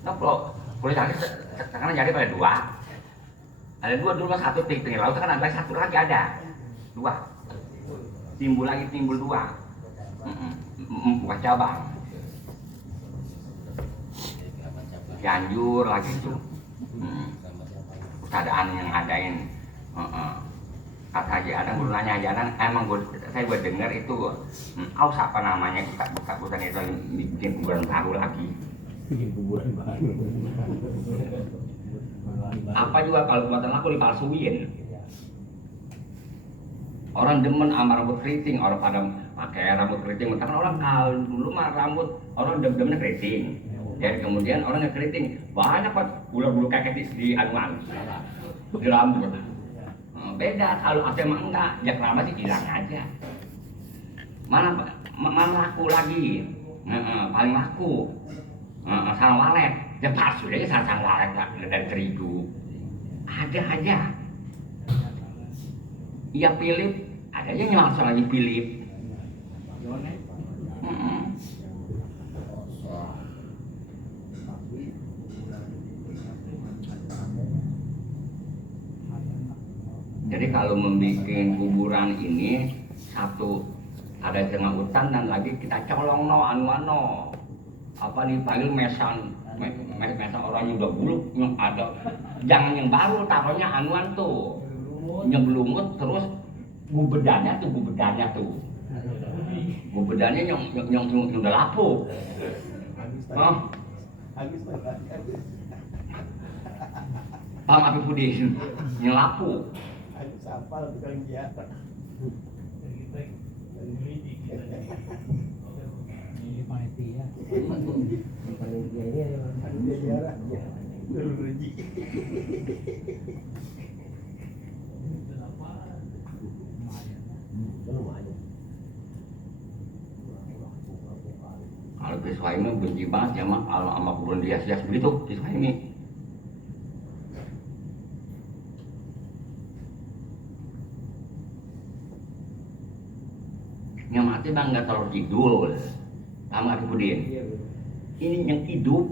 Nah, kalau sakit sekarang jadi pada dua. Ada dua dulu satu titik laut kan ada satu lagi ada dua. Timbul lagi timbul dua. Bukan cabang. Cianjur lagi itu. Keadaan yang adain. Kata aja ada guru nanya aja emang saya dengar itu aus apa namanya bukan itu bikin kuburan baru lagi. Bikin kuburan baru. Apa juga kalau buatan aku dipalsuin. Orang demen sama rambut keriting, orang pada pakai rambut keriting. Karena orang kalau dulu mah rambut orang demennya keriting. Dan kemudian orang yang keriting banyak banget bulu-bulu kakek di anuan di rambut. Beda kalau ada emang enggak, ya lama sih hilang aja. Mana laku lagi, paling laku. Sarang walet, ya palsu aja sarang walet dari terigu. Ada aja. Iya Philip, ada aja yang langsung lagi Philip. Jadi kalau membuat kuburan ini satu ada tengah hutan dan lagi kita colong anu apa dipanggil mesan orang yang udah buluk yang ada jangan yang baru taruhnya anuan tuh yang belumut terus gubedannya tuh yang udah lapuk. Paham apa Pudin yang lapuk. Sapal bukan kiamat. Ini panitia. Panitia ini jarak ya. Beruji. Kalau di Suhaimi benci banget ya mak kalau sama kuburan hias-hias begitu di Suhaimi. Yang mati bang nggak terlalu kidul, sama Abi Pudin. Ini yang hidup,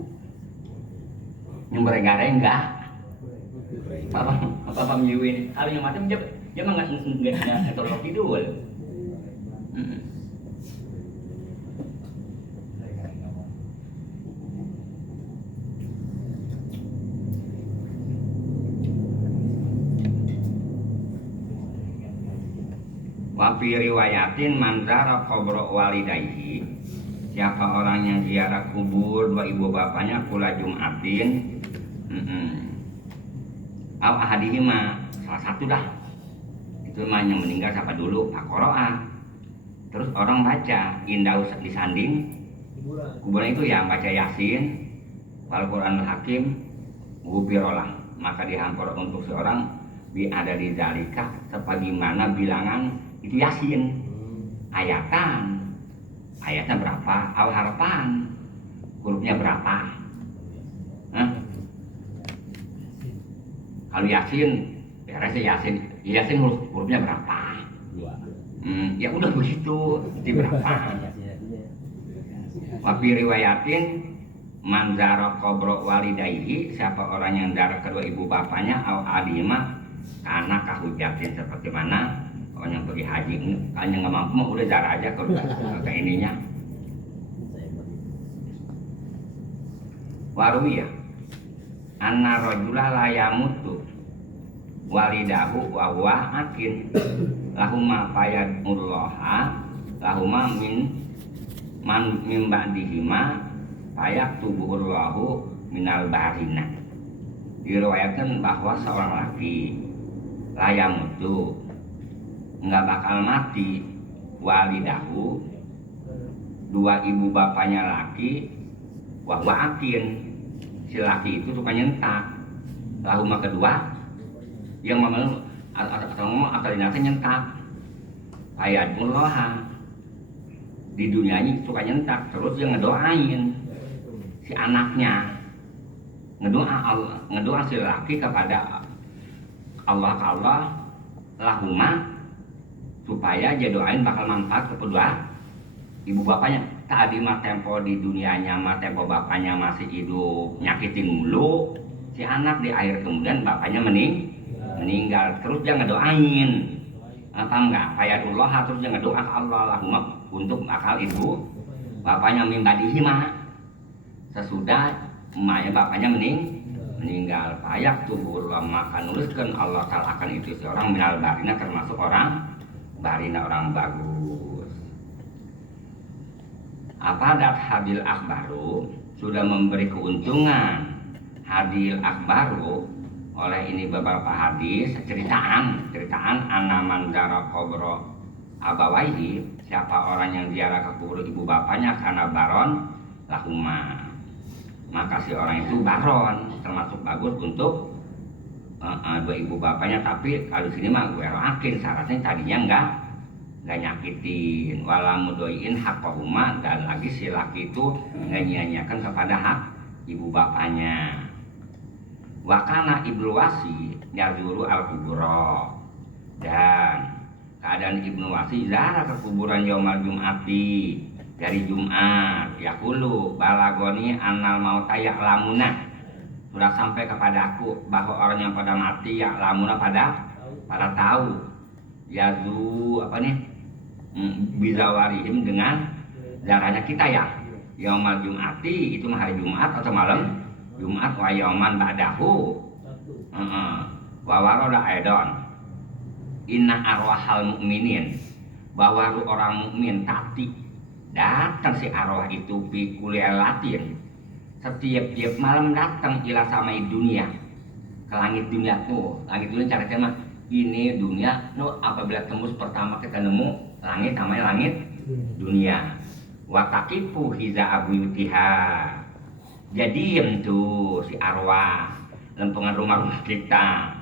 yang berengga-rengga. Apa menyuwin? Kalau yang mati dia mah nggak terlalu kidul. Wafi riwayatin manzara kubro walidayhi. Siapa orang yang ziarah kubur dua ibu bapaknya kula Jumatin. Au ahadihima salah satu dah. Itu mah yang meninggal siapa dulu Pak Qoro'ah. Terus orang baca indah disanding kuburan itu ya baca Yasin wal Quranul Hakim gubirolah maka dihampur untuk seorang ada di zalika sebagaimana bilangan itu Yasin ayatnya berapa al harapan hurufnya berapa. Kalau Yasin beresnya Yasin hurufnya berapa ya udah begitu di berapa. Wafi riwayatin manzara kubro walidayhi siapa orang yang darah kedua ibu bapaknya au adima karena kahujatin seperti mana orang yang pergi haji kalau yang nggak mampu udah darah aja ke ininya. Waruya anna rajula la yamutu walidahu wa huwa akin lahuma fayadullaha lahuma min ba'dihima fayak tubuhullahu minal barina. Diriwayatkan bahwa seorang laki layamutu nggak bakal mati walidahu dua ibu bapaknya laki wahwa akin si laki itu suka nyentak lahuma kedua yang ngomong akal dinasnya nyentak ayatullah di dunianya suka nyentak terus dia ngedoain si anaknya ngedoa si laki kepada Allah lahuma supaya dia doain bakal manfaat ke kedua ibu bapaknya. Tadi mah tempo di dunianya mah tempo bapaknya masih hidup nyakitin mulu si anak, di akhir kemudian bapaknya meninggal. Terus dia ngedoain, paham nggak? Fayadullah, terus dia ngedoa ke Allah, Allahumma, untuk akal ibu bapaknya mimbadihi mah sesudah emaknya bapaknya meninggal. Payak tubuh maka nuliskan Allah Ta'ala akan itu seorang minal barina, termasuk orang barina, orang bagus. Apa dat hadil akhbaru, sudah memberi keuntungan hadil akhbaru oleh ini beberapa hadis ceritaan anaman dara kubro abawaihi, siapa orang yang ziarah ke kubur ibu bapaknya karena baron lahuma, maka si orang itu baron, termasuk bagus untuk dua ibu bapaknya. Tapi kalau sini mah gue roakin syaratnya tadinya enggak nyakitin, wala mudoin haqqahuma, dan lagi si laki itu nyanyiakan kepada hak ibu bapaknya. Wakana ibnu wasi yazuru al kuburo, dan keadaan ibnu wasi ziarah ke kuburan yaumal jum'ati, dari Jumat, yakulu balagoni anal mauta lamuna, sudah sampai kepadaku bahwa orang yang pada mati lamuna pada tahu, yazu apa nih, bizawarihim, dengan zarahnya kita ya, yaumal jum'ati itu hari Jumat atau malam Jumat, wa yauman ba'dahu wa waroda aidon inna arwahal mu'minin, bahwa orang mukmin tati datang si arwah itu fi kulli latin, setiap malam datang ila samai dunia, ke langit dunia tuh. Langit dunia cara mah ini dunia no, apabila tembus pertama kita nemu langit namanya langit dunia. Watakifu hiza abuyutiha, jadi tuh si arwah lempengan rumah-rumah kita,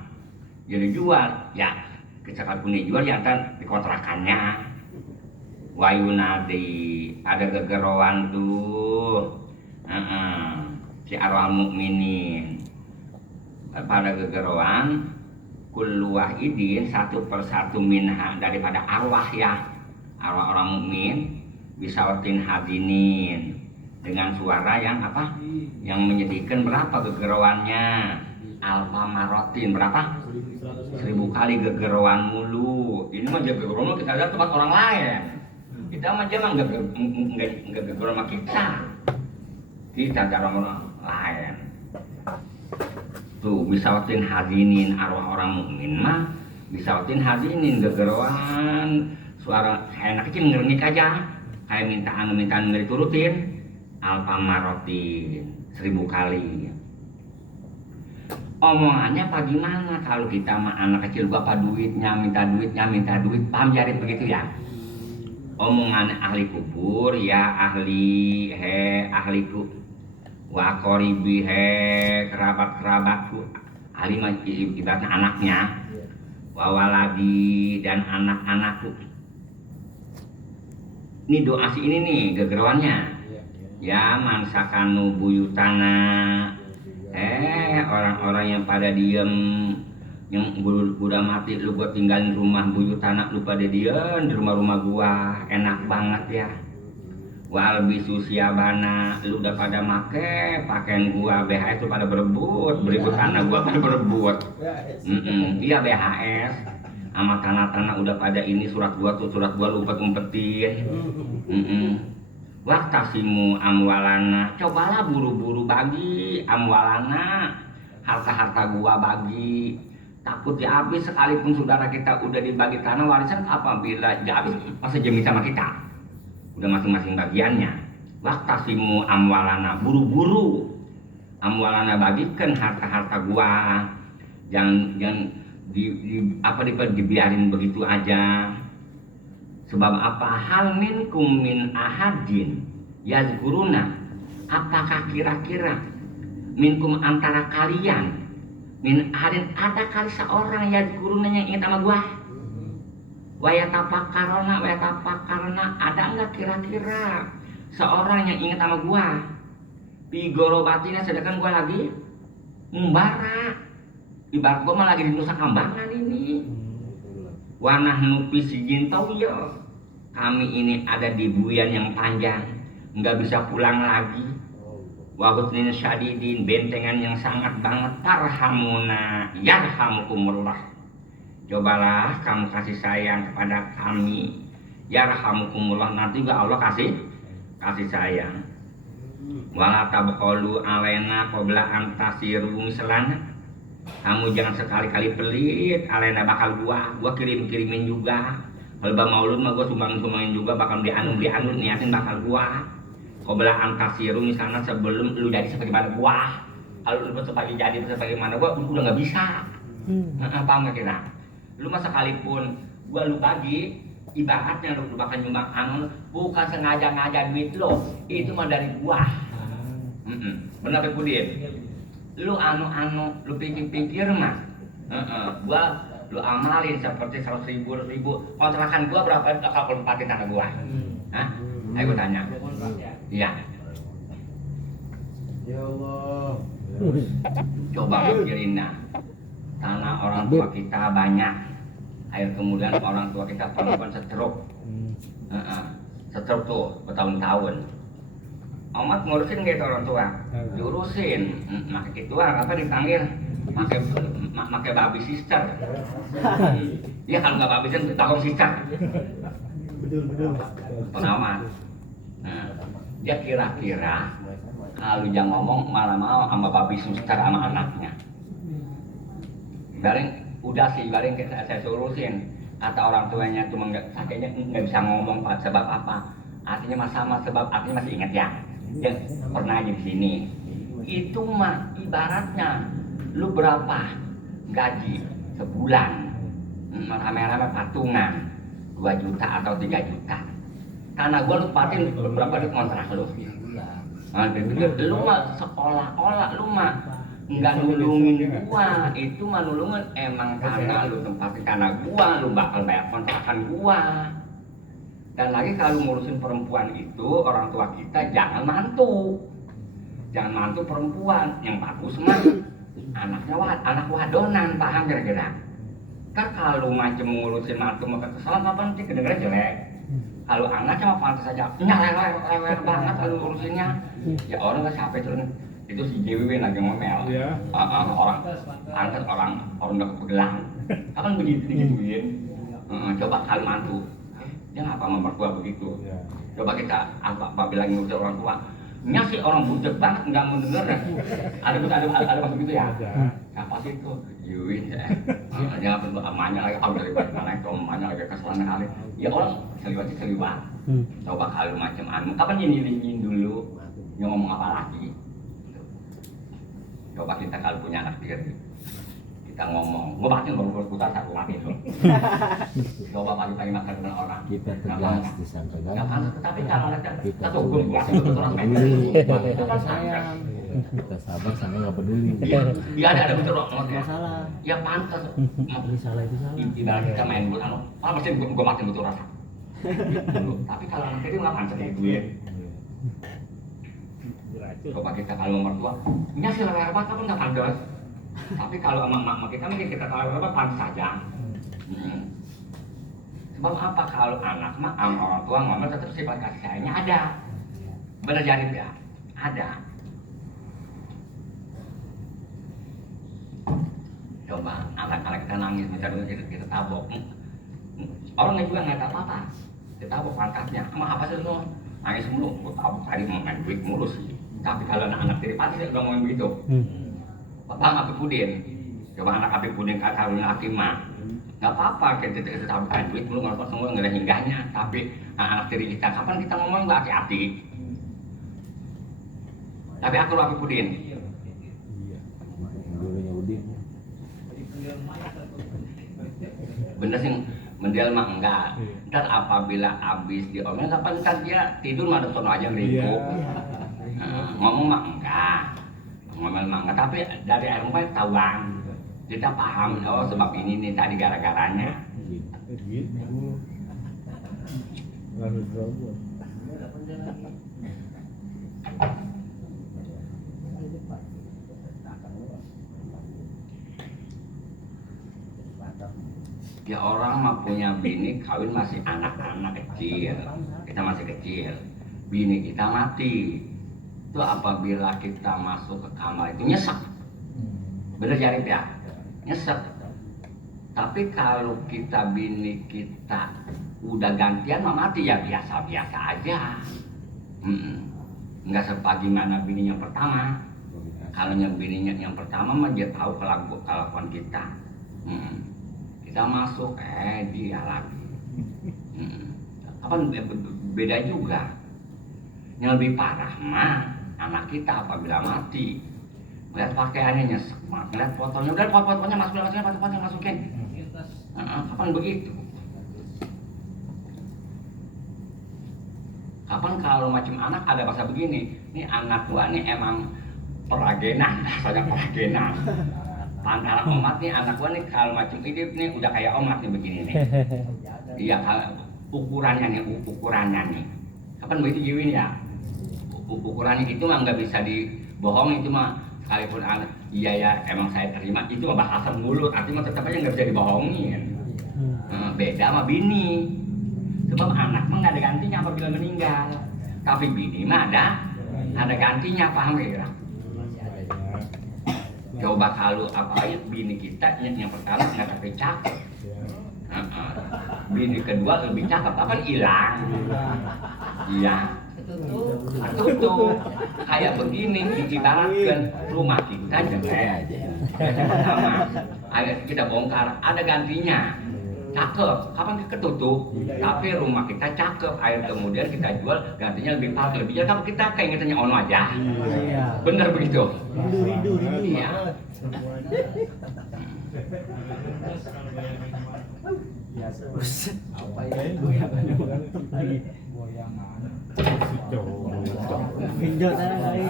jadi jual ya, kecelakaan kuning jual yang kan dikontrakannya. Wayunadi, ada gegerowan tuh si arwah mukminin pada gegerowan kullu wahidin, satu persatu minha daripada arwah ya, arwah orang mukmin, bisawatin hadinin, dengan suara yang apa, yang menyedihkan. Berapa gegerowannya? Alfa marotin, berapa? 1000 kali gegerowan mulu. Ini mah gegerowan kita lihat tempat orang lain, kita mah jangan nggak gegerowan sama kita cara orang lain tuh. Bisawatin hadinin, arwah orang mukmin mah bisawatin hadinin, gegerowan suara enak kecil ngerengik aja, kayak mintaan nggak diturutin. Alfa marotin 1000 kali. Omongannya apa gimana kalau kita mah anak kecil, bapak duitnya minta duit, paham jadi begitu ya? Omongan ahli kubur ya, ahliku wa qoribi kerabatku, ahli mah ibaratnya anaknya, wa waladi, dan anak-anakku. Ini doa si ini nih gegerowannya ya, mansakanu buyutana, orang-orang yang pada diem, yang udah mati, lu gua tinggalin rumah buyutana, lu pada diem di rumah-rumah gua, enak banget ya. Wal bisu siabana, lu udah pada make pakaian gua, BHS lu pada berebut tanah gua, pada berebut. Iya BHS sama tanah-tanah udah pada ini, surat gua lu umpet-umpetin. Waktasimu amwalana, cobalah buru-buru bagi amwalana, harta-harta gua bagi, takut ya habis. Sekalipun saudara kita udah dibagi tanah warisan, apabila ya habis masa jamin sama kita, udah masing-masing bagiannya. Waktasimu amwalana, buru-buru amwalana, bagikan harta-harta gua, jangan dibiarin begitu aja. Sebab apa? Hal minkum min ahadin yazkuruna, apakah kira-kira minkum antara kalian, min ahadin, ada kali seorang yazkuruna yang ingat sama gua, wayatapakarona, ada enggak kira-kira seorang yang ingat sama gua, bigorobatina, sedangkan gua lagi membara, ibarat gua mah lagi di Nusa Kambangan ini. Wanah nupi si jintoyo, kami ini ada di buyan yang panjang, nggak bisa pulang lagi. Wa husnin syadidin, bentengan yang sangat banget. Tarhamuna yarhamukumullah. Cobalah kamu kasih sayang kepada kami. Yarhamukumullah, nanti juga Allah kasih sayang. Wala tabqalu alaina qabla an tasiru misalnya. Kamu jangan sekali-kali pelit, alaina bakal gua kirim-kirimin juga. Kalau maulud mah gua sumbangin juga, bakal dianu niatin bakal gua. Qabla an tasiru misalnya, sebelum lu jadi sebagaimana gua. Kalau lu jadi sebagaimana gua udah nggak bisa. Paham gak kira? Lu mah sekalipun gua lu bagi, ibaratnya lu bakal nyumbang anu, bukan sengaja duit lo, itu mah dari gua. Benar Pudin? Lu anu, lu pikir mah, gua lu amalin seperti 100.000 kontrakan gua berapa kalau nempatin tanah gua? Hah? Ayo gua tanya. Iya. Ya Allah. Coba pikirin nah, tanah orang tua kita banyak, air kemudian orang tua kita perempuan stroke, stroke tuh bertahun-tahun. Omat ngurusin gitu orang tua, diurusin, makai gituan apa dipanggil, makai babi sister. Iya kalau nggak babi sister, takong sister. Betul. Pengamat. Nah, dia kira-kira kalau jangan ngomong malah mau sama babi sister sama anaknya. Bareng udah sih, bareng saya urusin. Kata orang tuanya cuma sakitnya nggak bisa ngomong sebab apa. Artinya sama sebab artinya masih ingat ya. Dia pernah di sini. Itu mah ibaratnya lu berapa gaji sebulan, rame-rame patungan 2 juta atau 3 juta. Tanah gua lu patin berapa duit kontrak lu? Lu mah seolah-olah lu mah nggak nulungin gua, itu mah nulungin emang tanah lu tempatin tanah gua, lu bakal bayar kontrakan gua. Dan lagi kalau ngurusin perempuan itu orang tua kita jangan mantu perempuan yang bagus mah anak wadonan, paham kira-kira? Kan kalau macam ngurusin mantu maka kesalahan apa nanti kedengeran jelek. Kalau anak cuma pantas saja lewer banget kalau ngurusinnya. Ya orang nggak capek tuh. Itu si JWW lagi ngomel. Iya. Orang pantas orang udah kepegelang. Kan begitu digituin. Coba kalau mantu. Dia ngapa sama mertua begitu? Ya. Coba kita apa bilang ngurusin orang tua. Nya sih orang budak banget nggak mau denger ya. Ada pas begitu ya? Apa sih itu? Yuin ya. Dia perlu amannya lagi ambil dari mana itu amannya lagi kesalahan kali. Ya orang seliwat. Coba kalau macam anu, kapan nyilingin dulu? Yang ngomong apa lagi? Coba kita kalau punya anak tiri, kita ngomong, gua pasti baru putar satu mati itu. Coba pagi-pagi makan dengan orang. Kita tegas disampaikan. Tapi kalau kita tuh gua orang itu kan sayang. Kita sabar sampai nggak peduli. Iya ada betul loh. Masalah. Ya pantas. Ini salah itu salah. Ibarat kita main bola, pasti gua mati betul rasa. Tapi kalau anak kecil nggak pantas kayak gue. Coba kita kalau mertua, nya sih lewer banget tapi nggak pantas. Tapi kalau sama mama kita mungkin kita kalau lewer pantas saja. Sebab apa kalau anak mah sama orang tua ngomel tetap sifat kasih sayangnya ada. Benar jadi ya? Ada. Coba anak-anak kita nangis misalnya kita tabok. Orang juga nggak tahu apa-apa. Kita tabok pangkatnya. Sama apa sih lu? Nangis mulu. Gua tabok tadi mau main duit mulu sih. Tapi kalau anak tiri pasti udah ngomong begitu. Bang Api Pudin. Coba anak Api Pudin kata laki mah. Gak apa-apa kita tabukan duit mulu nggak semua nggak ada hingganya. Tapi anak tiri kita kapan kita ngomong nggak hati-hati. Tapi aku Api Pudin. Bener sih mendel mah enggak. Ntar apabila habis diomel kapan ntar dia tidur mah sono aja ngeribut. Ngomong mah enggak. Ngomel mah enggak, tapi dari air muka tahuan. Kita paham oh sebab ini nih tadi gara-garanya. Ya orang mah punya bini kawin masih anak-anak kecil, kita masih kecil, bini kita mati. Itu apabila kita masuk ke kamar itu nyesek, bener Jarif ya, nyesek. Tapi kalau kita bini kita udah gantian mah mati ya biasa-biasa aja. Nggak sebagaimana bini yang pertama. Kalau yang bininya yang pertama mah dia tahu kelakuan kita. Kita masuk, dia lagi. Apa beda juga. Yang lebih parah mah anak kita apabila mati, melihat pakaiannya nyesek, melihat fotonya, udah fotonya masukin. Kapan begitu? Kapan kalau macam anak ada bahasa begini, ini anak gua nih emang peragenan, rasanya peragenan. Antara omat nih anak gua nih kalau macam ini nih udah kayak omat nih begini nih. Iya, ukurannya nih. Kapan begitu Jiwin ya? Ukurannya itu mah nggak bisa dibohong, itu mah sekalipun anak iya ya emang saya terima itu mah bahasa mulut, artinya tetap aja nggak bisa dibohongin. Beda sama bini, sebab anak mah nggak ada gantinya apabila meninggal, tapi bini mah ada gantinya, paham ya? Coba kalau apa ya bini kita yang pertama nggak tapi cakep, bini kedua lebih cakep apa hilang, iya, tutup kayak begini ibaratkan rumah kita jelek, pertama kita bongkar ada gantinya, cakep, kapan ketutup, tapi rumah kita cakep, air kemudian kita jual gantinya lebih parah lebih jelek, kita kayak ngetanya ono aja, bener begitu. Rindu. Iya. Pinjol sana kali.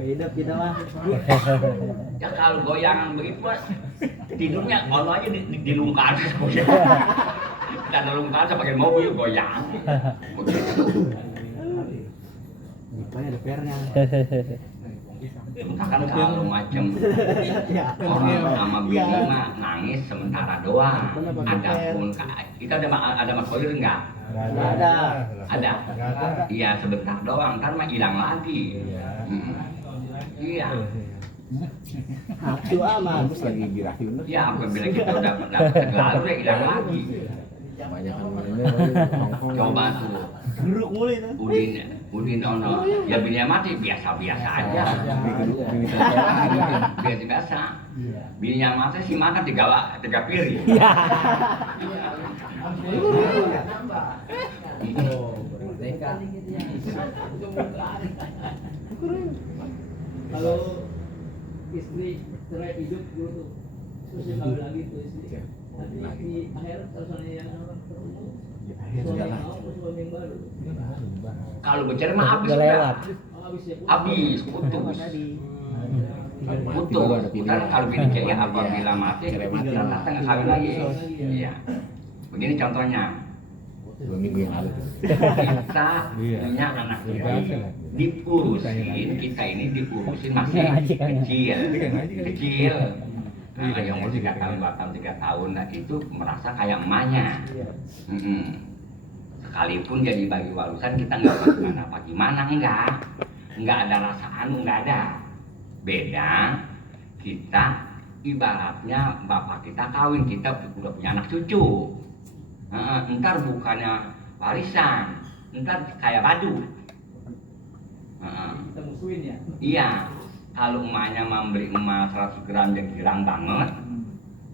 Hidup kita mah. Ya kalau goyangan begitu tidurnya ono aja di lungkar. Kita ada lungkar pakai mobil goyang. Rupanya ada pernya. Kan kalau macam orang sama bini mah nangis sementara doang. Adapun kita ada mas koir enggak? Ada. Iya sebentar doang, ntar mah hilang lagi. Iya. Nafsu amat. Terus lagi birahi bener. Ya apabila kita udah terlalu ya hilang lagi. Banyak kan mainnya Coba tuh. Geruk mulai tuh. Udin ono, ya bininya mati biasa-biasa aja. Biasa-biasa. Bininya mati si makan tiga piring. Kalau istri cerai hidup gitu, terus dia kawin lagi tuh istri. Tapi di akhirat terus yang ketemu. Suami yang baru. Kalau bercerai mah habis lewat. Habis putus. Putus. Karena kalau bini kayaknya apabila mati, kita nggak kawin lagi. Iya. Begini contohnya. 2 minggu yang lalu. Kita punya anak diurusin masih kecil. Nah, yang umur 3 tahun, 2 tahun, 3 tahun, nah itu merasa kayak emaknya. Sekalipun jadi bagi walusan kita nggak bagaimana, nggak ada rasa nggak ada. Beda kita ibaratnya bapak kita kawin, kita udah punya anak cucu. Ntar bukannya warisan, ntar kayak badu. Kita musuhin ya. Iya, kalau emaknya membeli emas 100 gram dia girang banget,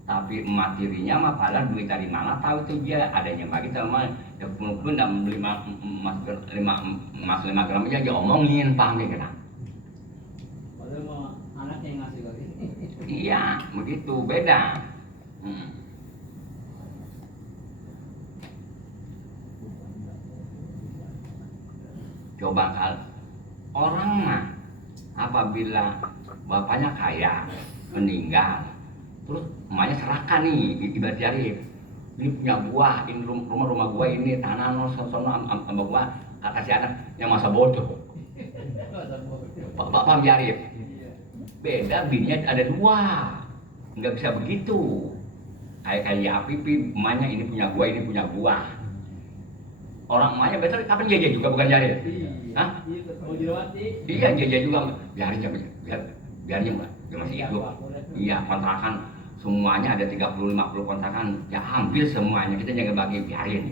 tapi emak tirinya mah padahal duit dari mana tahu tuh dia adanya bagi sama ya pun udah beli emas 5 gram aja dia omongin, paham ya kan? Padahal mau anaknya yang ngasih lagi. Iya, begitu beda. Coba kalau orang mah apabila bapaknya kaya meninggal, terus emaknya serahkan nih ibarat Jarif, ini punya gua, ini rumah gua ini tanah sono sama gua, kata si anak yang masa bodoh. Paham Jarif? Beda bininya ada 2, nggak bisa begitu. Kayak ya Pipi, emaknya ini punya gua. Orang emaknya betul kapan jajan juga bukan jajan? Hah? Mau dilewati. Iya jajan juga, biarin Mbak, dia masih hidup. Iya kontrakan semuanya ada 30-50 kontrakan, ya hampir semuanya kita jangan bagi biarin.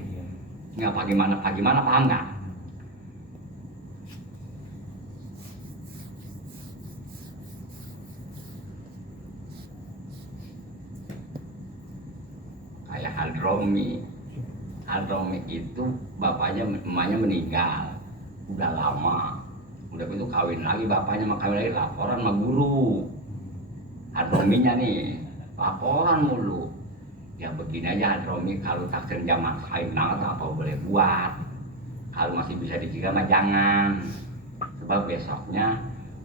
Nggak bagaimana paham nggak? Kayak Hadromi itu bapaknya emaknya meninggal udah lama, udah begitu kawin lagi bapaknya kawin lagi laporan sama guru. Hadrominya nih laporan mulu. Ya begini aja Hadromi, kalau taksir zaman final apa boleh buat, kalau masih bisa dicegah mah jangan, sebab besoknya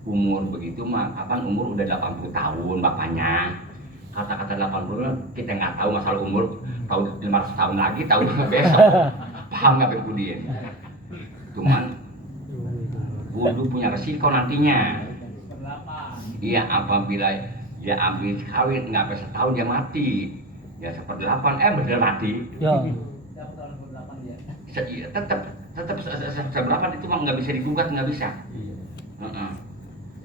umur begitu mah kapan umur udah 80 tahun bapaknya. Kata-kata 80 kita nggak tahu masalah umur, tahu 500 tahun lagi, tahu besok. Paham nggak Bebudin? Cuman kudu punya resiko nantinya. Iya apabila dia habis kawin nggak bisa setahun dia mati, ya 1/8 bener mati. Ya. Iya tetap 1/8 itu mah nggak bisa digugat, nggak bisa.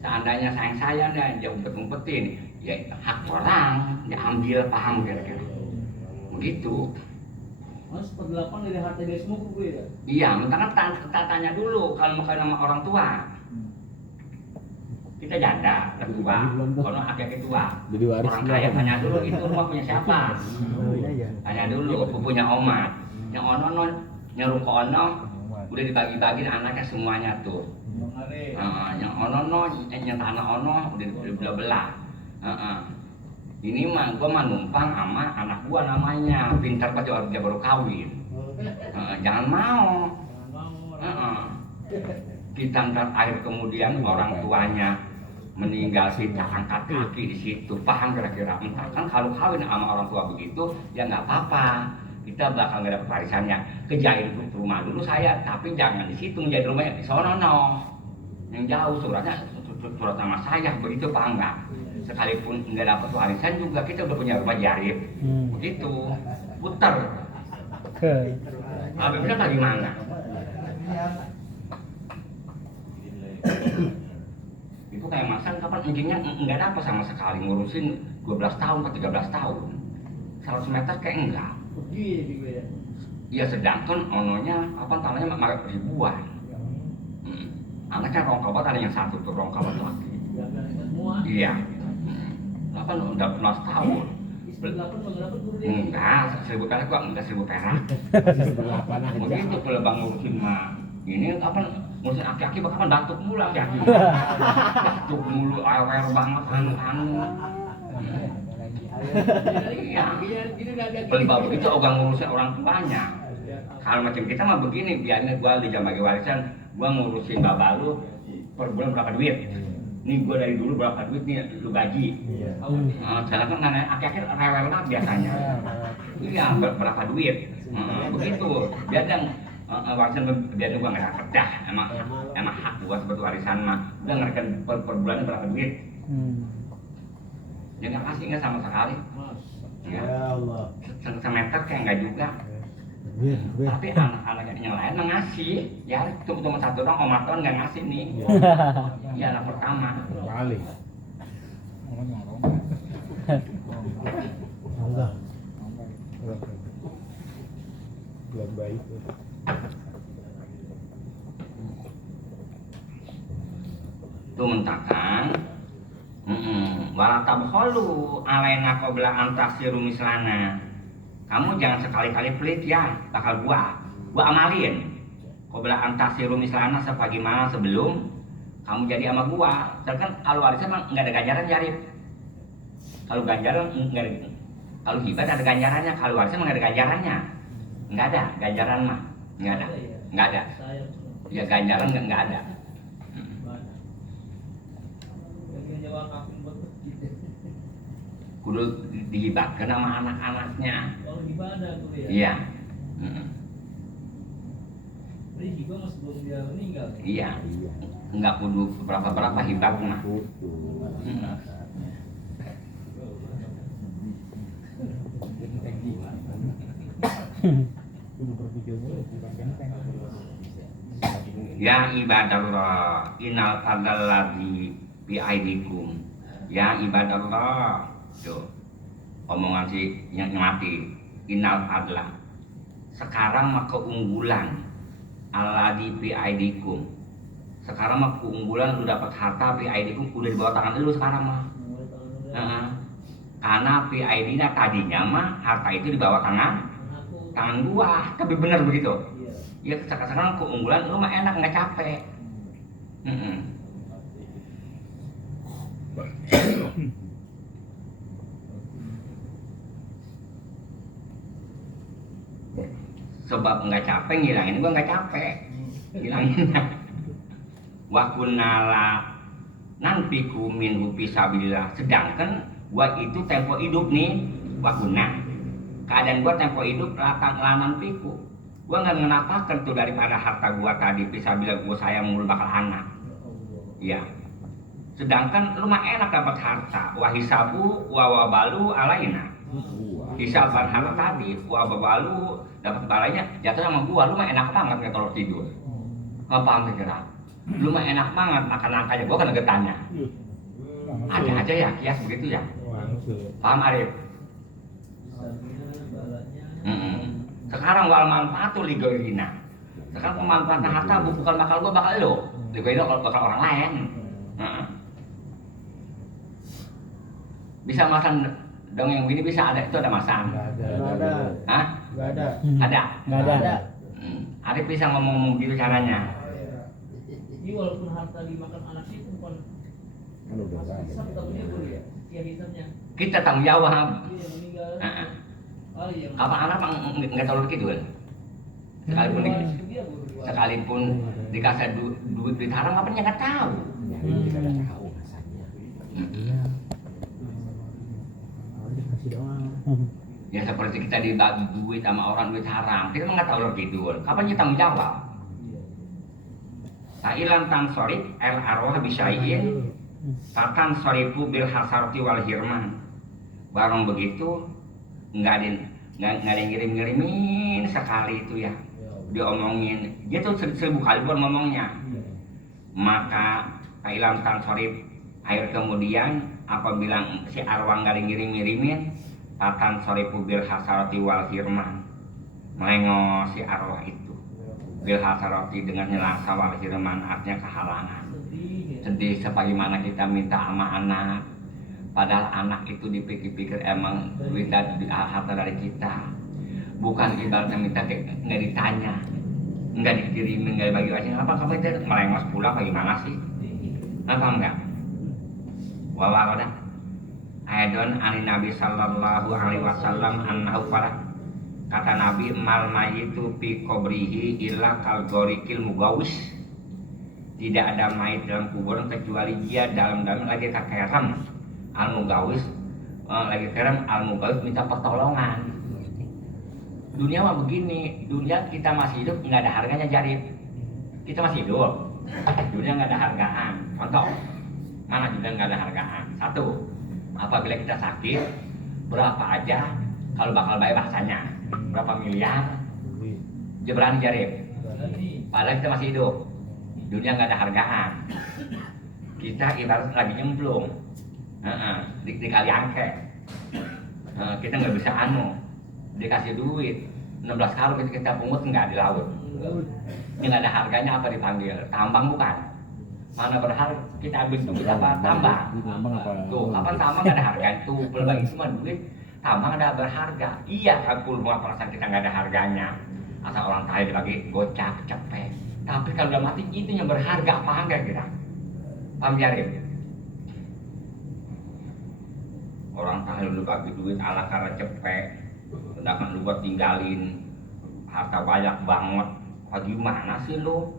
Seandainya sayang dia umpet-umpetin, ya hak orang dia ambil, paham kira-kira begitu. Mas 1/8 dari harta dia semua gue ya? Iya, mentang tanya dulu kalau mau kawin sama orang tua. Kita janda, tua, kalau akhirnya tua. Jadi waris Orang kaya tanya dulu itu rumah punya siapa. Iya. Tanya dulu, punya omat. Yang ono nyeru ke ono, udah dibagi-bagi anaknya semuanya tuh. Yang ono yang tanah ono udah belah-belah. Ini mah gua mah numpang sama anak gua namanya, pintar banget dia baru kawin. Jangan mau. Kita angkat air kemudian orang tuanya meninggal, kita angkat kaki di situ, paham kira-kira? Kan kalau kawin sama orang tua begitu ya nggak apa-apa, kita bakal nggak dapat warisannya. Kejain rumah dulu saya, tapi jangan di situ menjadi rumahnya di sono yang jauh, surat sama saya begitu, paham nggak? Sekalipun nggak dapat warisan juga kita udah punya rumah jarib, begitu, putar. Habis itu gimana? Itu kayak Masan kapan anjingnya nggak dapat sama sekali, ngurusin 12 tahun atau 13 tahun 100 meter kayak enggak. Begini gue ya. Iya sedangkan ononya tanahnya maret ribuan. Anaknya rongkabat ada yang satu tuh rongkabat lagi. Iya. 18 tahun. Enggak, 1000 perak gua enggak 1000 perak. Begitu kalau bang ngurusin mah. Ini ngurusin aki-aki bakalan batuk mulu aki-aki. Batuk mulu, awer banget anu. Iya. Pelibah begitu ogah ngurusin orang tuanya. Kalau macam kita mah begini, biarnya gua di jam bagi warisan, gua ngurusin bapak lu per bulan berapa duit. Nih gua dari dulu berapa duit nih lu gaji. Sekarang kan nenek aki-aki rewel banget biasanya. Iya, berapa duit. Begitu. Biar warisan biar gua nggak dapat dah. Emang hak gua seperti warisan mah. Udah ngerikan per bulan berapa duit. Dia nggak kasih nggak sama sekali. Ya Allah. Semeter kayak nggak juga. Tapi anak-anak yang lain ngasih. Ya cuma satu dong, Om Marton nggak ngasih nih. Ya anak pertama. Balik. Allah. Buat baik. Tuh mentakan. Wala tabkholu alaina qabla antasiru mislana. Kamu jangan sekali-kali pelit ya, bakal gua amalin. Qabla antasiru mislana sebagaimana sebelum kamu jadi sama gua. Sedangkan kalau warisan mah enggak ada ganjaran jarib. Kalau ganjaran enggak ada. Kalau hibah ada ganjarannya, kalau warisan enggak ada ganjarannya. Enggak ada ganjaran mah, enggak ada. Enggak ada. Ya ganjaran enggak ada. Kudu dihibahkan sama anak-anaknya. Kalau ibadah tuh ya. Iya. Jadi hibah mas sebelum dia meninggal. Iya. Enggak kudu berapa hibah mah. Kudu berpikir mulai bukan benteng. Ya ibadallah, innal fadlalladzi bi aidikum. Ya ibadallah. Tuh. Omongan si yang mati. Innal fadla. Sekarang mah keunggulan alladzi bi aidikum. Sekarang mah keunggulan lu dapat harta bi aidikum udah di bawah tangan lu sekarang mah. Karena PID tadinya mah harta itu di bawah tangan gua, tapi bener begitu. Ya sekarang keunggulan lu mah enak nggak capek. Sebab nggak capek ngilangin gua nggak capek, ngilanginnya. Wa kunnala nanfiku minhu fisabilillah. Sedangkan gua itu tempo hidup nih, gua guna. Keadaan gua tempo hidup lanan piku. Gua nggak menapakan tuh daripada harta gua tadi fisabilillah gua sayang mulu bakal anak. Iya. Sedangkan lu mah enak dapat harta. Wa hisabu wa wabalu alaina. Hisaban harta tadi, wa wabalu dapat balanya jatuh sama gua. Lu mah enak banget nggak kalau tidur. Nggak paham kira. Lu mah enak banget makan angkanya. Gua kan getanya. Ada aja ya kias begitu ya. Paham Arif? Sekarang wal manfaatu ligoirina. Sekarang pemanfaatan harta bukan bakal gua, bakal lo. Ligoirina kalau bakal orang lain. Bisa masang dongeng ini bisa ada, itu ada masang. Nggak ada. Hah? Nggak ada. Ada. Nggak ada. Arif bisa ngomong gitu caranya. Jadi walaupun harta dimakan anak itu bukan Kan udah nggak ada. hisab tapi dia boleh ya, ya hisabnya. Kita tanggung jawab. Dia meninggal. Oh iya. Kapan anak nggak tahu gitu kan? Sekalipun sekalipun dikasih duit haram apa nggak tahu. Nyari juga nggak tahu rasanya. Iya. Dikasih doang. Ya seperti kita dibagi duit sama orang duit haram, kita nggak tahu lagi itu. Kapan kita tanggung jawab? Ta'ilan tan sorif el arwah bisyai'in tatan sorifu bil hasarti wal hirman. Barang begitu nggak ada yang ngirim-ngirimin sekali itu ya, diomongin dia tuh 1000 kali pun ngomongnya. Maka Ta'ilan tan sorif air kemudian apabila si arwah nggak ada yang ngirim-ngirimin tatan sorifu bil hasarti wal hirman, melengos si arwah itu bil hasarati dengan nyelasa wal hirman, artinya kehalangan. Sedih sebagaimana kita minta sama anak, padahal anak itu dipikir-pikir emang duit harta dari kita. Bukan ibaratnya minta nggak ditanya, nggak dikirimin, nggak dibagi aja. Apa kamu itu melengos pula bagaimana sih? Paham nggak? Wawaroda Aidon ani Nabi sallallahu alaihi wasallam annahu qala, kata Nabi mal mayitu fi qabrihi illa kal gorikil mugawis. Tidak ada mayit dalam kuburan kecuali dia dalam lagi kekerem al mugawis, lagi kerem al mugawis minta pertolongan. Dunia mah begini, dunia kita masih hidup nggak ada harganya Jarib. Kita masih hidup, dunia nggak ada hargaan. Contoh, mana juga nggak ada hargaan. Satu, apabila kita sakit, berapa aja kalau bakal bayar bahasanya, berapa miliar, dia berani Jarib. Padahal kita masih hidup, dunia nggak ada hargaan. Kita ibarat lagi nyemplung di kali angke, kita nggak bisa dikasih duit 16 karung kita pungut nggak di laut. Ini nggak ada harganya, apa dipanggil tambang bukan? Mana berharga kita ambil duit apa tambang? Tuh kapan tambang nggak ada harga? Tuh berbagi semua duit tambang ada berharga. Iya kalau mau perasaan kita nggak ada harganya, asal orang kaya lagi gocap cepet. Tapi kalau udah mati itu yang berharga, paham gak kira? Paham Jarib? Orang kaya lu bagi duit ala karena cepet, sedangkan lu buat tinggalin harta banyak banget. Gimana sih lu?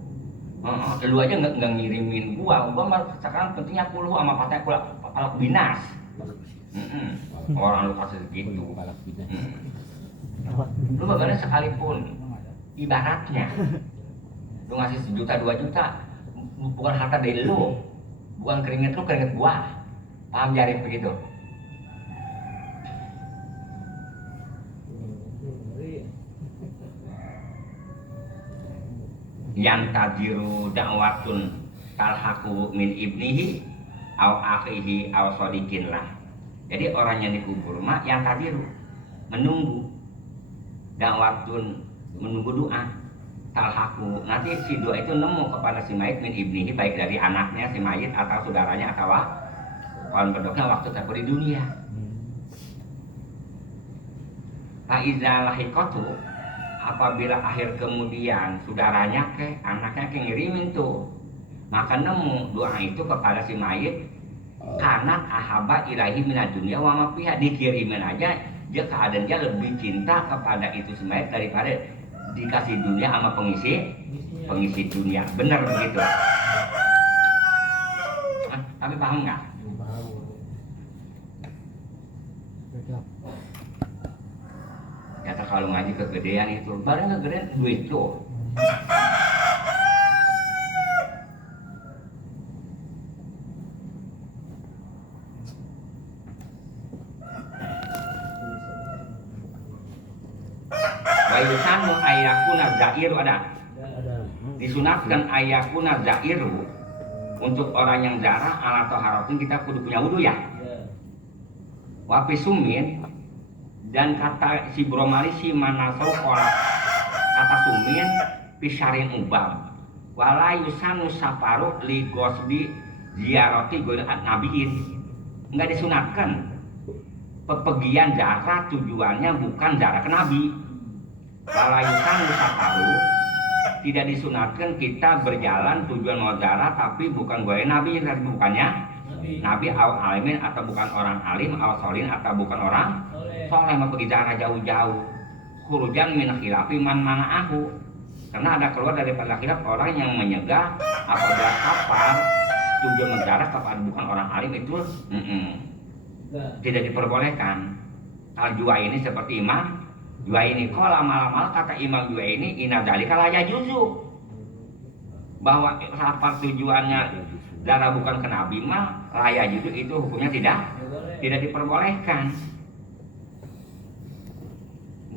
Lu aja nggak ngirimin gua mah sekarang pentingnya aku lu sama patah kepala binas. Orang lu kasih segitu. Lu babarnya sekalipun ibaratnya lu ngasih 1 juta 2 juta bukan harta dari lu, bukan keringet lu, keringet gua. Paham Jarib begitu? yang tajiru dakwatun talhaku min ibnihi aw akhihi aw sodikin lah. Jadi orang yang dikubur mah yang tajiru menunggu dakwatun, menunggu doa talhaku, nanti si doa itu nemu kepada si mayit min ibnihi, baik dari anaknya si mayit atau saudaranya atau kawan berdoknya waktu terpur di dunia. Faiza lahikotu, apabila akhir kemudian saudaranya ke anaknya ke ngirimin tuh, maka nemu doa itu kepada si mayit karena ahaba ilahi minad dunia wa ma fiha, dikirimin aja dia keadaan dia lebih cinta kepada itu si mayit daripada dikasih dunia sama pengisi dunia. Benar begitu. Tapi paham nggak? Ternyata kalau ngaji kegedean itu, barang kegedean duit tuh. Wayusanu ayakuna zairu, ada disunatkan ayakuna zairu untuk orang yang zarah ala toharotin kita kudu punya wudu ya. Wapi sumin, dan kata si bromali si manasau orang kata sumin pisarin ubab wala yusanu saparu li gosbi ziarati goyat nabiin, nggak disunatkan pepergian zarah tujuannya bukan zarah ke nabi. Wala yusanu saparu, tidak disunatkan kita berjalan tujuan mau zarah tapi bukan goyat nabi, bukannya nabi aw alimin, atau bukan orang alim, aw solin, atau bukan orang soleh, mau pergi jarak jauh-jauh. Khurujan min khilafi man mana'ahu, karena ada keluar daripada khilaf orang yang menyegah apabila kapal tujuan menjarah kepada bukan orang alim itu tidak diperbolehkan. Kalau jua ini seperti Imam Jua ini, kalau lama-lama kata Imam Jua ini inadzalika la yajuzu, bahwa kapal tujuannya darah bukan ke nabi mah la yajuzu, itu hukumnya tidak diperbolehkan.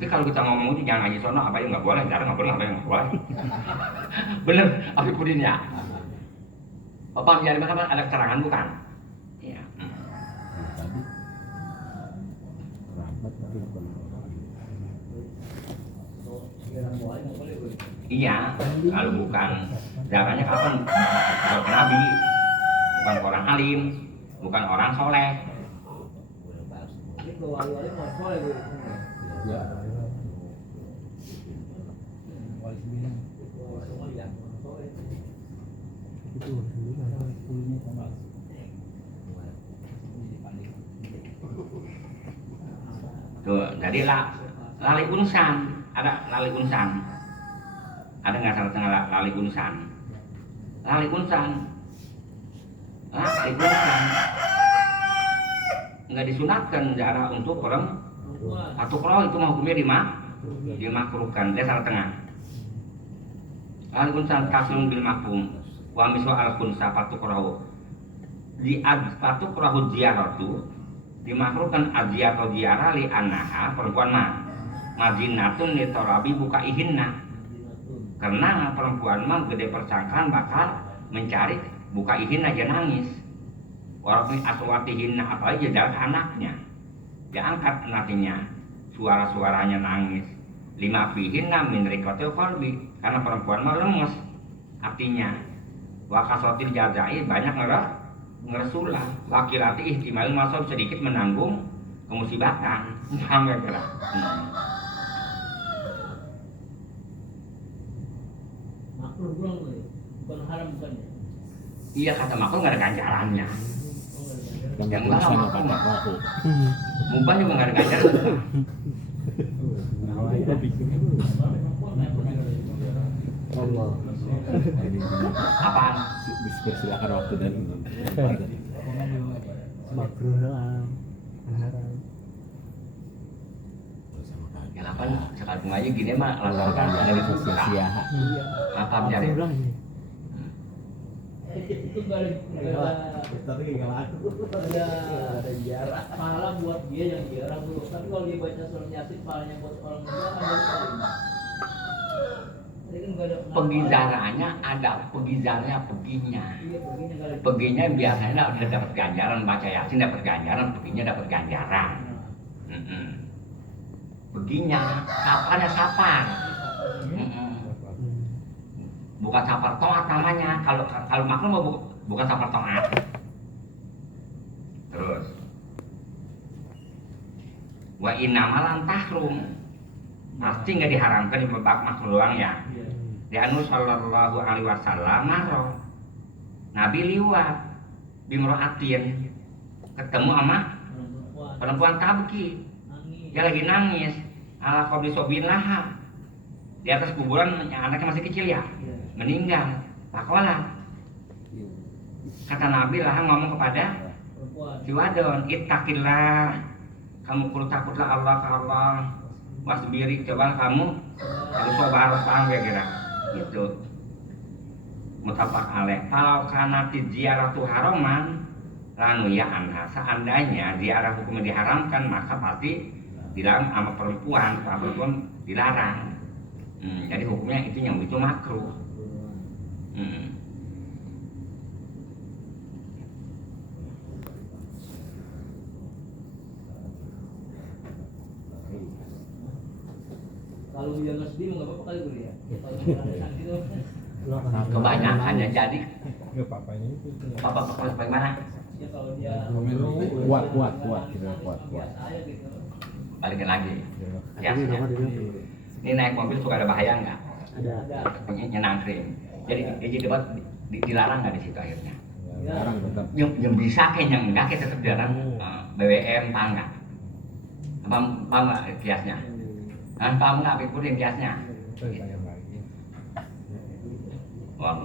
Jadi kalau kita ngomong itu jangan ngaji sono, apa yang nggak boleh, jarang nggak boleh, apa yang nggak boleh. Bener, Abi Pudin ya. Bapak mencari mana ada keterangan bukan? Iya. Iya, kalau bukan darahnya kapan? Bukan nabi, bukan orang alim, bukan orang soleh. Ya. Tuh, jadi lali unsan, ada lali unsan. Ada nggak salah tengah lali unsan? Lali unsan, nggak disunatkan darah untuk orang atau kalau itu mah hukumnya dimakruhkan. Dia salah tengah. Lali unsan kasun bil makum wa miswa al kunsa patukrahu di patukrahu ziaratu, dimakruhkan aziat atau ziarah li annaha, perempuan mah madinatun li torabi buka ihinna, karena perempuan mah gede persangkaan bakal mencari buka ihinna aja nangis, walaupun aswatihinna apalagi jalan anaknya diangkat nantinya suara-suaranya nangis, lima fihinna min rikotil qalbi, karena perempuan mah lemes artinya. Wakasotil jazai, banyak ngeresulah, laki-laki ihtimal masuk sedikit menanggung kemusibatan. Enggak gerak. Makruh bukan haram bukannya. Iya, kata makruh nggak ada ganjarannya. Yang enggak lah makruh. Mubah juga nggak ada ganjaran. Allah. Apaan? Silakan waktu dan Makruh lah. Haram. Kenapa sekarang aja gini mah lantaran ada di sia-sia. Apa mencari? Itu ada jarak pahala buat dia yang jarang dulu. Tapi kalau dia baca surat Yasin, pahalanya buat orang muda kan dari paling. Tadi kan nggak ada Pegizaranya ada pegizarnya peginya. Iya, begini nggak ada. Peginya biasanya udah dapat ganjaran, baca yasin dapat ganjaran, peginya dapat ganjaran. Peginya, saparnya sapar. Bukan sapar toat namanya. Kalau makhluk mau bukan sapar toat. Terus, wa inamalan tahrum, pasti nggak diharamkan di babak makhluk doang ya. Iya. Di anu sallallahu alaihi wasallam maro Nabi liwat bimroatin ketemu sama perempuan tabki, dia lagi nangis ala qabri sobilaha di atas kuburan, anaknya masih kecil ya, meninggal. Pakola kata Nabi lah ngomong kepada si wadon, ittaqillah, kamu perlu takutlah Allah ke Allah, wasbiri, coba kamu harus sabar kira-kira gitu. Mutafaq alaih. Kalau karena ziaratu haraman lanu ya anha, seandainya ziarah hukumnya diharamkan maka pasti dilarang sama perempuan dilarang. Jadi hukumnya itu yang itu makruh. Kalau dia nggak sedih nggak apa-apa kali beli ya. Kalau ngerasa gitu. Kebanyakan ya jadi Ya papanya itu. apa bagaimana? Ya kalau dia Kuat gitu, kuat. biasa aja gitu. Balikin lagi. Ya, Ini nomor ya. ini. Ini naik mobil suka ada bahaya nggak? Ada. Nyenangkring. Jadi debat dilarang nggak di situ akhirnya? Jarang tetap. Yang bisa kayaknya enggak, kita tetap dilarang. BBM paham nggak? Paham nggak kiasnya? Paham nggak pikurin kiasnya? Tanya lagi. Wah,